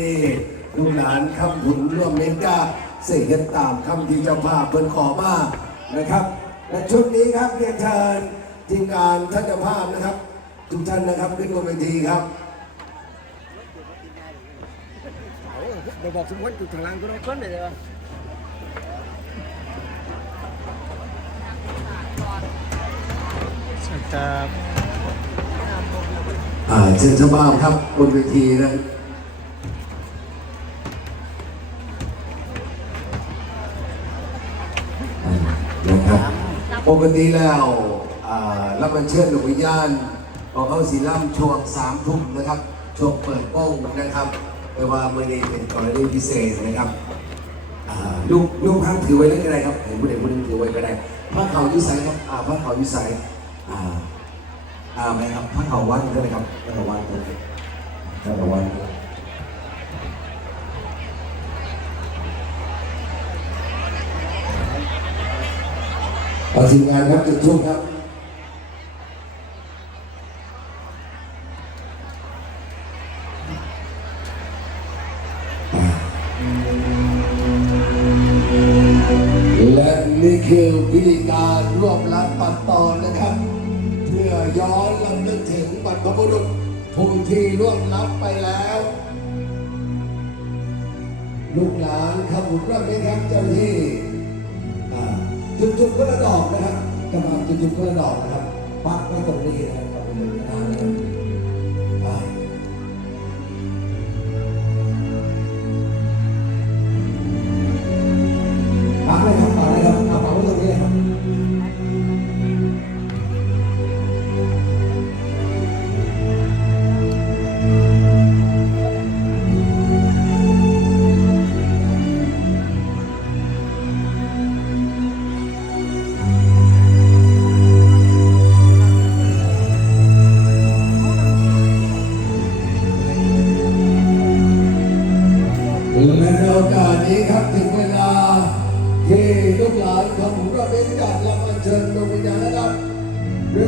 นี่ลูกหลานคำหุนร่วมเมนกาเสียงตามคำที่เจ้าภาพเพิ่นขอมานะครับ และชุดนี้ครับเรียนเชิญทีมงานท่านเจ้าภาพนะครับ ทุกท่านนะครับขึ้นบนเวทีครับเราบอกสมมติอยู่ทางล่างก็ได้คนเลยว่าจะอ่าเชิญเจ้าภาพครับบนเวทีนะ กติแล้วรับบัญเชิญหลวงวิญญาณของเขาสีล่ำช่วงสามทุ่มนะครับ ช่วงเปิดโป้งนะครับ แต่ว่าเมื่อนี้เป็นกรณีพิเศษนะครับลูกลูกพักถือไว้ได้ก็ได้ครับเห็นผู้ใดผู้นึงถือไว้ก็ได้พระเขาวิสัยครับพระเขาวิสัยอ่าอ่าไหมครับพระเขาวัดก็ได้ครับพระเขาวัดก็ได้พระเขาวัด เอาทีมงานครับจุดทูบครับและนี่คือวิธีการรวบรัดปัดตอนนะครับ เพื่อย้อนลำลึกถึงบรรพบุรุษผู้ที่ล่วงลับไปแล้ว ลูกหลานขบุญร่ำไหมครับเจ้าหน้าที่อ่า จุดๆก็ระดอกนะครับกำลังจุดๆก็ระดอกนะครับปักไว้ตรงนี้นะครับขอบคุณนะครับ เรี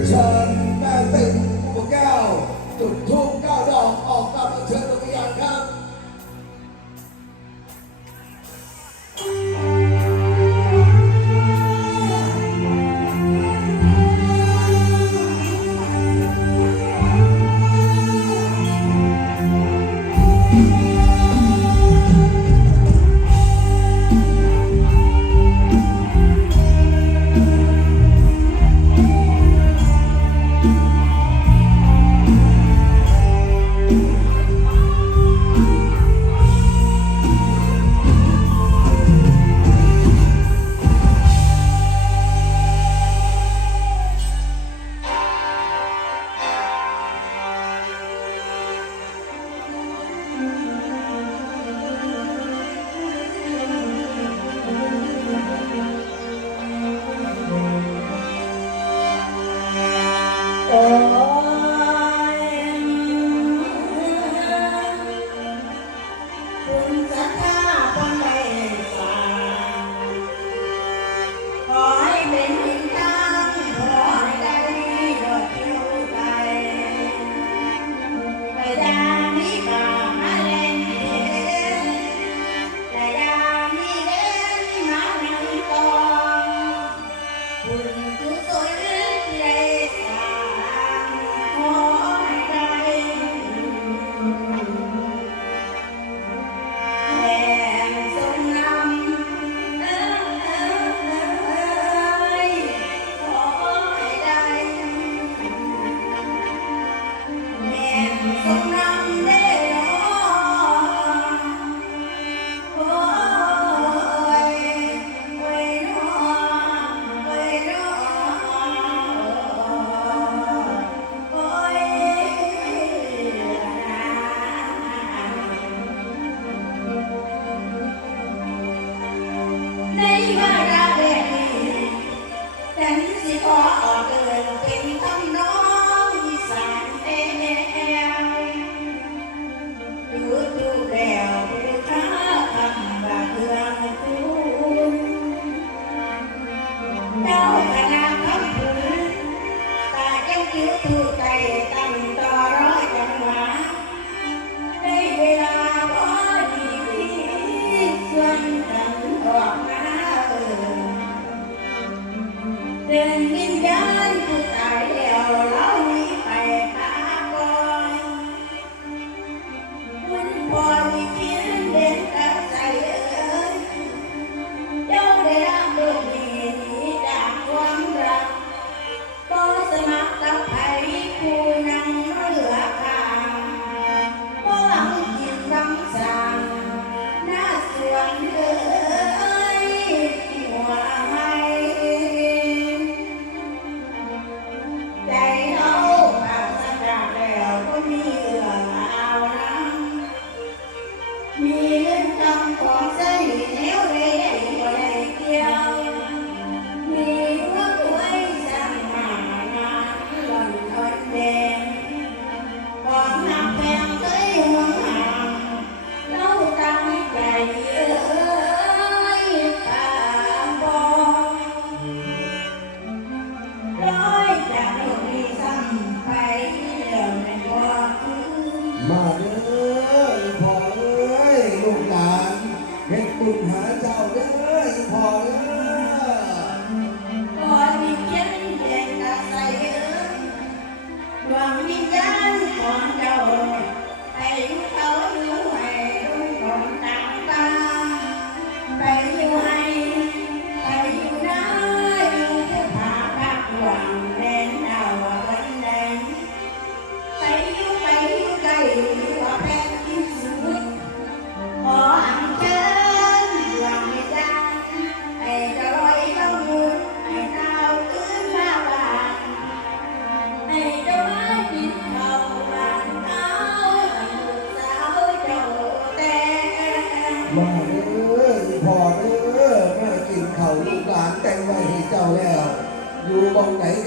อยู่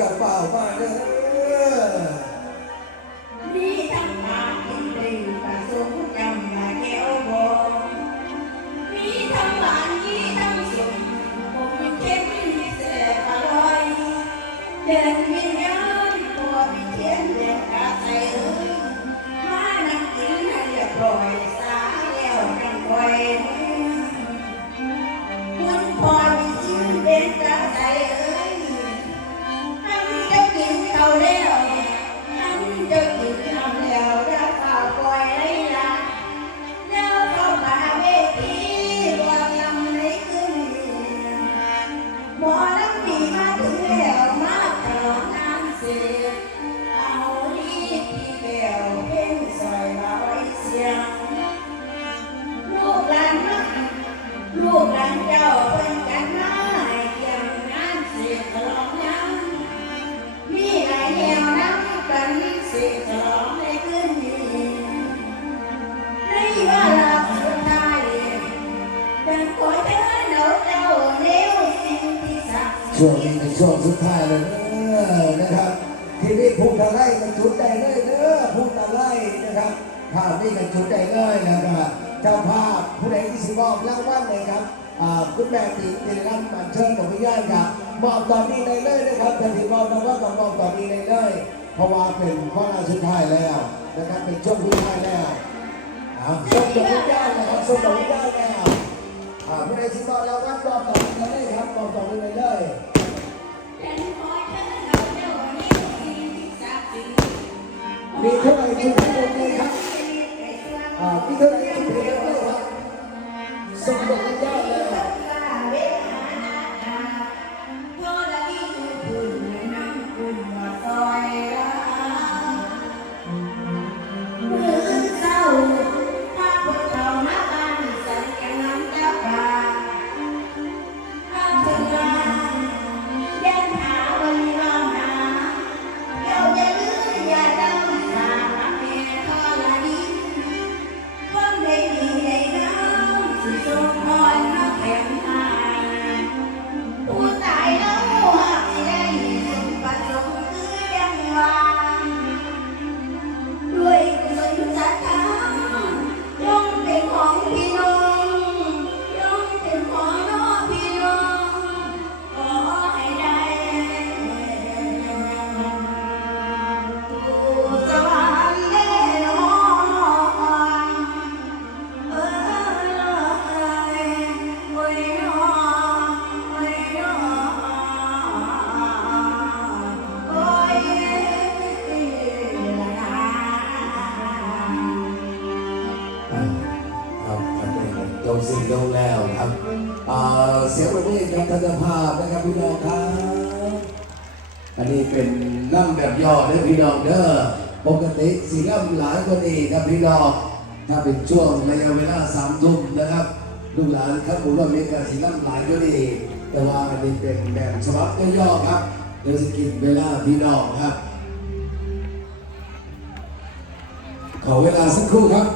ช่วงนี้เป็นช่วงสุดท้ายแล้วนะครับ ทีนี้พูดตะไลกันชุดได้เลยเด้อพูดตะไลนะครับภาพนี้กันชุดได้เลยนะครับเจ้าภาพผู้ใดที่สิมอบรางวัลเลยครับคุณแม่ติ๋งติรันมันเชิญของพี่ย่านครับมอบตอนนี้ได้เลยนะครับจะถึงมอบรางวัลต้องมอบตอนนี้ได้เลย เพราะว่าเป็นข้อนาสุดท้ายแล้วนะครับเป็นช่วงสุดท้ายแล้วส่งดอกวิญญานะครับส่งดอกวิญญาแล้ว อ่าผู้ใดสิมอบรางวัลมอบตอนนี้ได้เลยครับมอบตอได้เลยเป็นขอเธอเดาเจ้าเลยวสิ่งที่ศักดิ์สิทธิ์มีเท่าไหร่ชุดให้หมดเลยครับอ่ามีเท่าไหร่ชุดให้หมดเลยครับส่งดอกวิญญา ลงสิ่งลงแล้วครับเสียงประมือกับทัศภาพนะครับพี่น้องครับ อันนี้เป็นล่ำแบบย่อเด้อพี่น้องเด้อปกติสีล่ำหลายกว่านี้ครับพี่น้องถ้าเป็นช่วงระยะเวลาสามทุ่มนะครับลูกหลานครับผมว่ามีการสีล่ำหลายกว่านี้แต่ว่าอันนี้เป็นแบบฉบับย่อๆครับเดี๋ยวจะกินเวลาพี่น้องครับ ขอเวลาสักครู่ครับ